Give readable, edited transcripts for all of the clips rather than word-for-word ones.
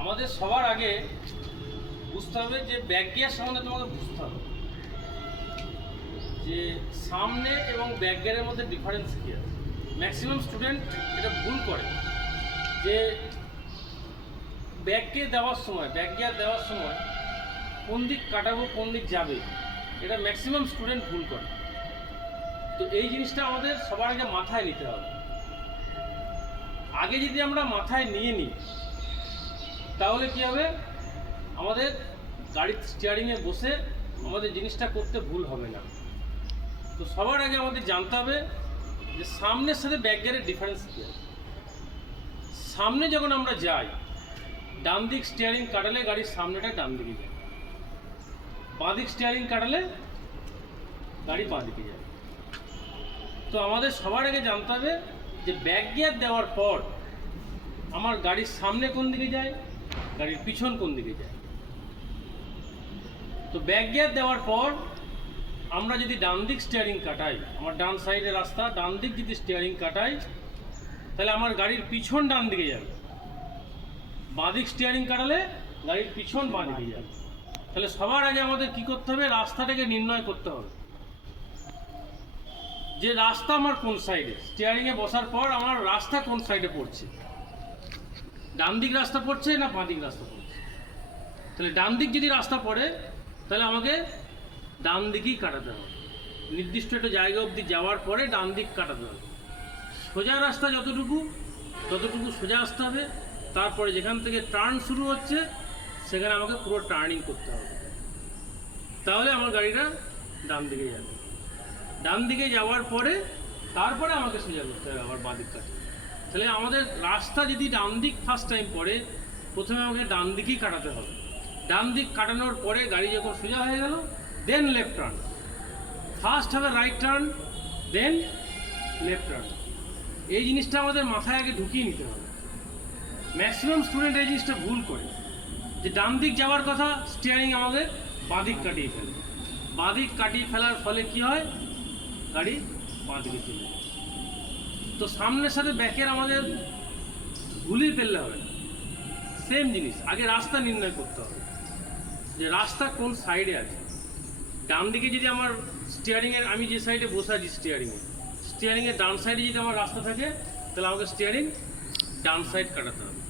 আমাদের সবার আগে বুঝতে হবে যে ব্যাক গিয়ার সম্বন্ধে তোমাকে বুঝতে হবে যে সামনে এবং ব্যাক গিয়ারের মধ্যে ডিফারেন্স কী আছে। ম্যাক্সিমাম স্টুডেন্ট এটা ভুল করে যে ব্যাক গিয়ার দেওয়ার সময় কোন দিক কাটাবো কোন দিক যাবে, এটা ম্যাক্সিমাম স্টুডেন্ট ভুল করে। তো এই জিনিসটা আমাদের সবার আগে মাথায় নিতে হবে। আগে যদি আমরা মাথায় নিয়ে নিই তাহলে কী হবে, আমাদের গাড়ির স্টিয়ারিংয়ে বসে আমাদের জিনিসটা করতে ভুল হবে না। তো সবার আগে আমাদের জানতে হবে যে সামনের সাথে ব্যাক গিয়ারের ডিফারেন্স কী আছে। সামনে যখন আমরা যাই, ডান দিক স্টিয়ারিং কাটালে গাড়ির সামনেটা ডান দিকে যায়, বাঁ দিক স্টিয়ারিং কাটালে গাড়ি বাঁ দিকে যায়। তো আমাদের সবার আগে জানতে হবে যে ব্যাক গিয়ার দেওয়ার পর আমার গাড়ির সামনে কোন দিকে যায়, গাড়ির পিছন কোন দিকে যায়। তো ব্যাক গিয়ার দেওয়ার পর আমরা যদি ডান দিক স্টিয়ারিং কাটাই, আমার ডান সাইডের রাস্তা, ডান দিক যদি স্টিয়ারিং কাটাই তাহলে আমার গাড়ির পিছন ডান দিকে যাবে, বাঁ দিক স্টিয়ারিং কাটালে গাড়ির পিছন বাঁ দিকে যাবে। তাহলে সবার আগে আমাদের কি করতে হবে, রাস্তাটাকে নির্ণয় করতে হবে যে রাস্তা আমার কোন সাইডে। স্টিয়ারিংয়ে বসার পর আমার রাস্তা কোন সাইডে পড়ছে, ডান দিক রাস্তা পড়ছে না বাঁ দিক রাস্তা পড়ছে। তাহলে ডান দিক যদি রাস্তা পড়ে তাহলে আমাকে ডান দিকেই কাটাতে হবে, নির্দিষ্ট একটা জায়গা অবধি যাওয়ার পরে ডান দিক কাটাতে হবে। সোজা রাস্তা যতটুকু সোজা আসতে হবে, তারপরে যেখান থেকে টার্ন শুরু হচ্ছে সেখানে আমাকে পুরো টার্নিং করতে হবে, তাহলে আমার গাড়িটা ডান দিকে যাবে। ডান দিকে যাওয়ার পরে তারপরে আমাকে সোজা করতে হবে আবার বাঁ দিক কাটে। তাহলে আমাদের রাস্তা যদি ডান দিক ফার্স্ট টাইম পড়ে, প্রথমে আমাকে ডান দিকেই কাটাতে হবে। ডান দিক কাটানোর পরে গাড়ি যখন সোজা হয়ে গেল, দেন লেফট টার্ন। ফার্স্ট হবে রাইট টার্ন, দেন লেফট টার্ন। এই জিনিসটা আমাদের মাথায় আগে ঢুকিয়ে নিতে হবে। ম্যাক্সিমাম স্টুডেন্ট এই জিনিসটা ভুল করে যে ডান দিক যাওয়ার কথা, স্টিয়ারিং আমাদের বাঁ দিক কাটিয়ে ফেলে। বাঁ দিক কাটিয়ে ফেলার ফলে কি হয়, গাড়ি বাঁ দিকে চলে যায়। তো সামনের সাথে ব্যাকের আমাদের ভুলিয়ে ফেললে হবে না। সেম জিনিস, আগে রাস্তা নির্ণয় করতে হবে যে রাস্তা কোন সাইডে আছে। ডান দিকে যদি আমার স্টিয়ারিংয়ের, আমি যে সাইডে বসে আছি স্টিয়ারিংয়ের ডান সাইডে যদি আমার রাস্তা থাকে তাহলে আমাকে স্টিয়ারিং ডান সাইড কাটাতে হবে।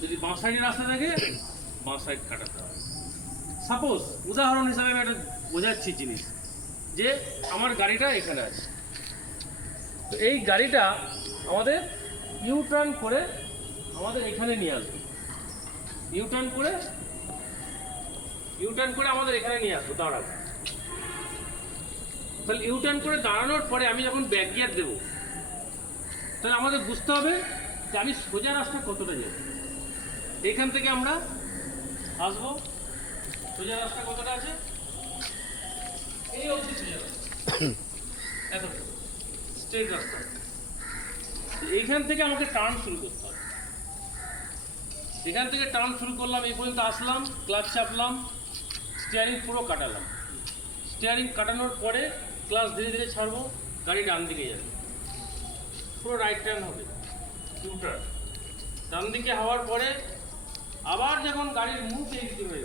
যদি বাঁ সাইডে রাস্তা থাকে বাঁ সাইড কাটাতে হবে। সাপোজ উদাহরণ হিসাবে আমি একটা বোঝাচ্ছি জিনিস, যে আমার গাড়িটা এখানে আছে, তো এই গাড়িটা আমাদের ইউ টার্ন করে আমাদের এখানে নিয়ে আসবে। ইউ টার্ন করে আমাদের এখানে নিয়ে আসবো, দাঁড়াবো। তাহলে ইউ টার্ন করে দাঁড়ানোর পরে আমি যখন ব্যাক গিয়ার দেবো তাহলে আমাদের বুঝতে হবে যে আমি সোজা রাস্তা কতটা যাব। এখান থেকে আমরা আসবো, সোজা রাস্তা কতটা আছে, এই অবধি সোজা রাস্তা, এত স্ট্রেট রাস্তা। এইখান থেকে আমাকে টার্ন শুরু করতে হবে। এখান থেকে টার্ন শুরু করলাম, এই পর্যন্ত আসলাম, ক্লাচ চাপলাম, স্টিয়ারিং পুরো কাটালাম। স্টিয়ারিং কাটানোর পরে ক্লাচ ধীরে ধীরে ছাড়বো, গাড়ি ডান দিকে যাবে, পুরো রাইট টার্ন হবে, ইউ টার্ন। ডান দিকে হওয়ার পরে আবার যখন গাড়ির মুখ এইদিকে হয়ে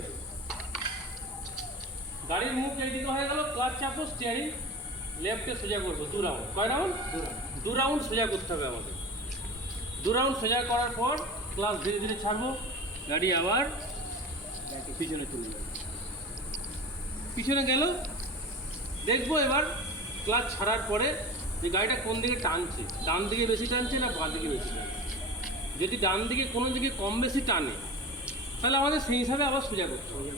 গেল, ক্লাচ চাপো, স্টিয়ারিং লেফটে সোজা করবো 2 রাউন্ড। কয় রাউন্ড? 2 রাউন্ড সোজা করতে হবে আমাদের। 2 রাউন্ড সোজা করার পর ক্লাচ ধীরে ধীরে ছাড়বো, গাড়ি আবার পিছনে চলে যাবে। পিছনে গেল, দেখবো এবার ক্লাচ ছাড়ার পরে যে গাড়িটা কোন দিকে টানছে, ডান দিকে বেশি টানছে না বাঁ দিকে বেশি টানছে। যদি ডান দিকে কোনো দিকে কম বেশি টানে তাহলে আমাদের সেই হিসাবে আবার সোজা করতে হবে,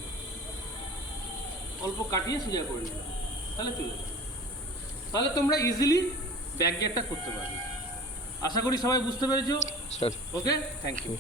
অল্প কাটিয়ে সোজা করে নিলাম, তাহলে চলে যাবে। তাহলে তোমরা ইজিলি ব্যাক গিয়ারটা করতে পারবে। আশা করি সবাই বুঝতে পেরেছো। ওকে, থ্যাংক ইউ।